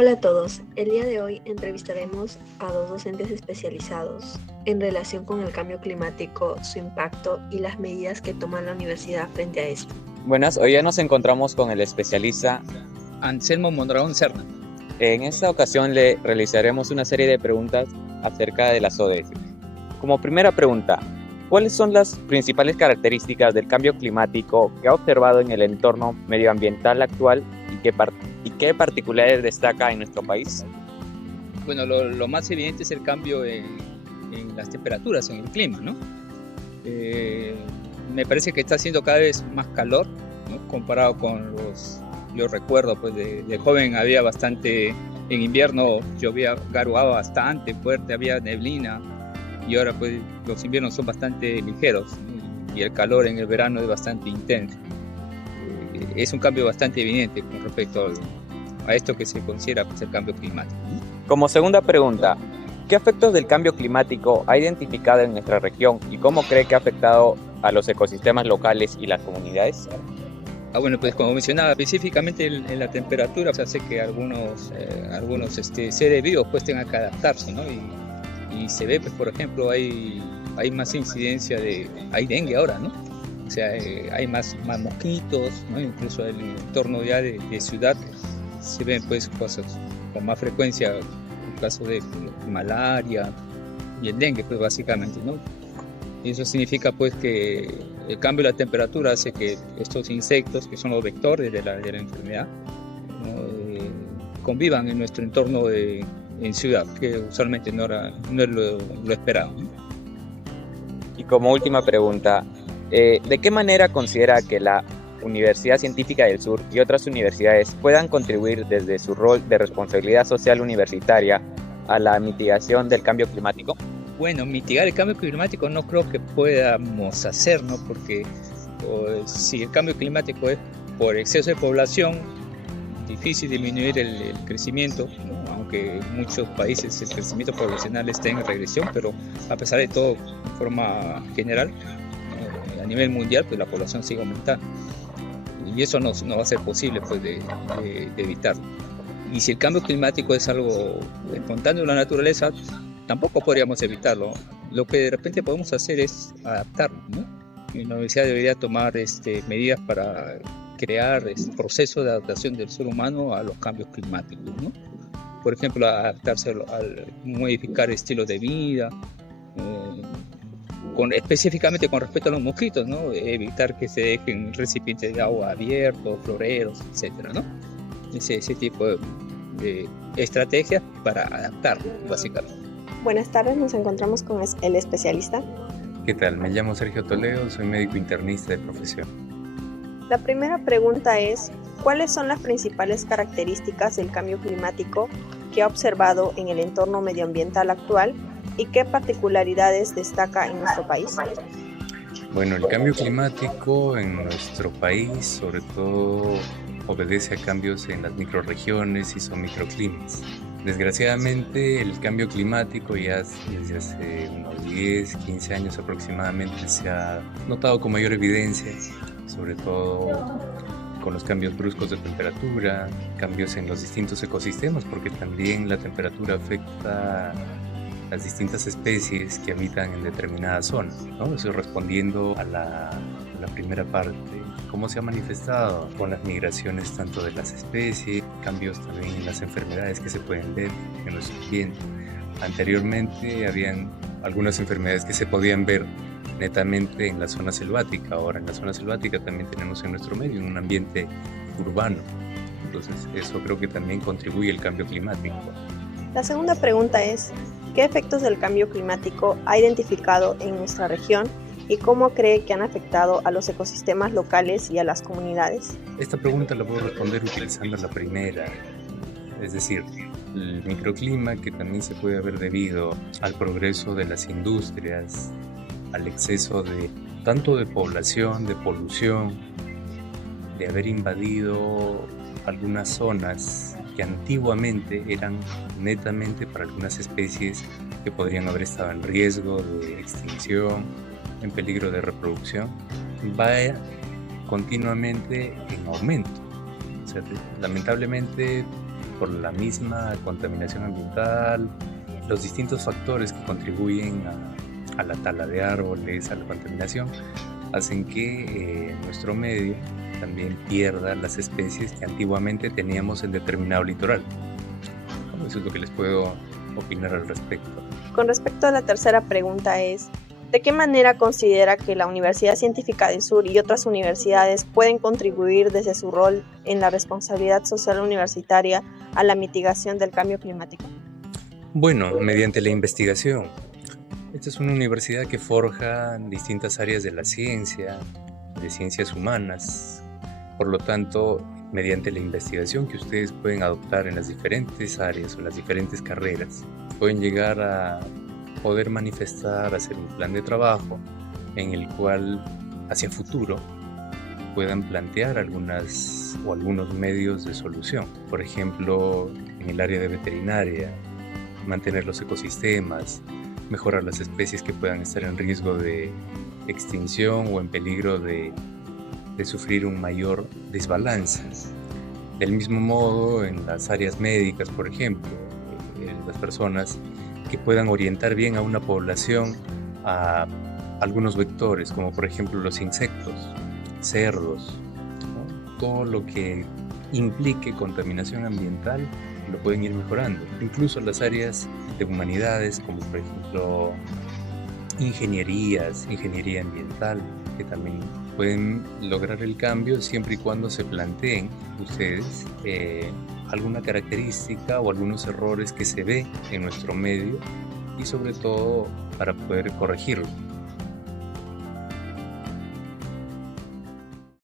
Hola a todos, el día de hoy entrevistaremos a dos docentes especializados en relación con el cambio climático, su impacto y las medidas que toma la universidad frente a esto. Buenas, hoy ya nos encontramos con el especialista Anselmo Mondragón Serna. En esta ocasión le realizaremos una serie de preguntas acerca de las ODS. Como primera pregunta, ¿cuáles son las principales características del cambio climático que ha observado en el entorno medioambiental actual y qué particularidades destaca en nuestro país? Bueno, lo más evidente es el cambio en las temperaturas, en el clima, ¿no? Me parece que está haciendo cada vez más calor, ¿no? Comparado con yo recuerdo, pues de joven había bastante, en invierno garoaba bastante fuerte, había neblina, y ahora pues los inviernos son bastante ligeros, ¿no? Y el calor en el verano es bastante intenso. Es un cambio bastante evidente con respecto a esto que se considera pues, el cambio climático. Como segunda pregunta, ¿qué efectos del cambio climático ha identificado en nuestra región y cómo cree que ha afectado a los ecosistemas locales y las comunidades? Bueno, pues como mencionaba, específicamente en la temperatura, se hace que algunos seres vivos pues tengan que adaptarse, ¿no? Y se ve, pues por ejemplo, hay más incidencia hay dengue ahora, ¿no? O sea, hay más mosquitos, ¿no? Incluso en el entorno ya de ciudad se ven pues cosas con más frecuencia, el caso de malaria y el dengue, pues básicamente, ¿no? Y eso significa pues que el cambio de la temperatura hace que estos insectos, que son los vectores de la enfermedad, ¿no? Convivan en nuestro entorno en ciudad, que usualmente no es lo esperado, ¿no? Y como última pregunta, ¿de qué manera considera que la Universidad Científica del Sur y otras universidades puedan contribuir desde su rol de responsabilidad social universitaria a la mitigación del cambio climático? Bueno, mitigar el cambio climático no creo que podamos hacer, ¿no? Porque si el cambio climático es por exceso de población, difícil disminuir el crecimiento, ¿no? Aunque en muchos países el crecimiento poblacional está en regresión, pero a pesar de todo, de forma general, a nivel mundial, pues la población sigue aumentando. Y eso no va a ser posible pues, de evitarlo. Y si el cambio climático es algo espontáneo de la naturaleza, tampoco podríamos evitarlo. Lo que de repente podemos hacer es adaptarnos, ¿no? Y la universidad debería tomar medidas para crear procesos de adaptación del ser humano a los cambios climáticos, ¿no? Por ejemplo, adaptarse al modificar estilos de vida, específicamente con respecto a los mosquitos, ¿no? Evitar que se dejen recipientes de agua abiertos, floreros, etcétera, ¿no? Ese tipo de estrategias para adaptar, básicamente. Buenas tardes, nos encontramos con el especialista. ¿Qué tal? Me llamo Sergio Toledo, soy médico internista de profesión. La primera pregunta es, ¿cuáles son las principales características del cambio climático que ha observado en el entorno medioambiental actual y qué particularidades destaca en nuestro país? Bueno, el cambio climático en nuestro país sobre todo obedece a cambios en las microrregiones y son microclimas. Desgraciadamente el cambio climático ya desde hace unos 10, 15 años aproximadamente se ha notado con mayor evidencia, sobre todo con los cambios bruscos de temperatura, cambios en los distintos ecosistemas, porque también la temperatura afecta las distintas especies que habitan en determinadas zonas, ¿no? Eso respondiendo a la primera parte, cómo se ha manifestado con las migraciones tanto de las especies, cambios también en las enfermedades que se pueden ver en nuestro ambiente. Anteriormente habían algunas enfermedades que se podían ver netamente en la zona selvática, ahora en la zona selvática también tenemos en nuestro medio un ambiente urbano, entonces eso creo que también contribuye al cambio climático. La segunda pregunta es, ¿qué efectos del cambio climático ha identificado en nuestra región y cómo cree que han afectado a los ecosistemas locales y a las comunidades? Esta pregunta la puedo responder utilizando la primera, es decir, el microclima que también se puede haber debido al progreso de las industrias, al exceso tanto de población, de polución, de haber invadido algunas zonas que antiguamente eran netamente para algunas especies que podrían haber estado en riesgo de extinción, en peligro de reproducción, va continuamente en aumento. O sea, lamentablemente por la misma contaminación ambiental, los distintos factores que contribuyen a la tala de árboles, a la contaminación, hacen que nuestro medio también pierda las especies que antiguamente teníamos en determinado litoral. Eso es lo que les puedo opinar al respecto. Con respecto a la tercera pregunta es, ¿de qué manera considera que la Universidad Científica del Sur y otras universidades pueden contribuir desde su rol en la responsabilidad social universitaria a la mitigación del cambio climático? Bueno, mediante la investigación. Esta es una universidad que forja distintas áreas de la ciencia, de ciencias humanas. Por lo tanto, mediante la investigación que ustedes pueden adoptar en las diferentes áreas o en las diferentes carreras, pueden llegar a poder manifestar, hacer un plan de trabajo en el cual hacia futuro puedan plantear algunos medios de solución. Por ejemplo, en el área de veterinaria, mantener los ecosistemas, mejorar las especies que puedan estar en riesgo de extinción o en peligro de sufrir un mayor desbalance. Del mismo modo, en las áreas médicas, por ejemplo, las personas que puedan orientar bien a una población a algunos vectores, como por ejemplo los insectos, cerdos, ¿no? Todo lo que implique contaminación ambiental lo pueden ir mejorando. Incluso las áreas de humanidades, como por ejemplo ingeniería ambiental, que también pueden lograr el cambio siempre y cuando se planteen ustedes alguna característica o algunos errores que se ve en nuestro medio y sobre todo para poder corregirlo.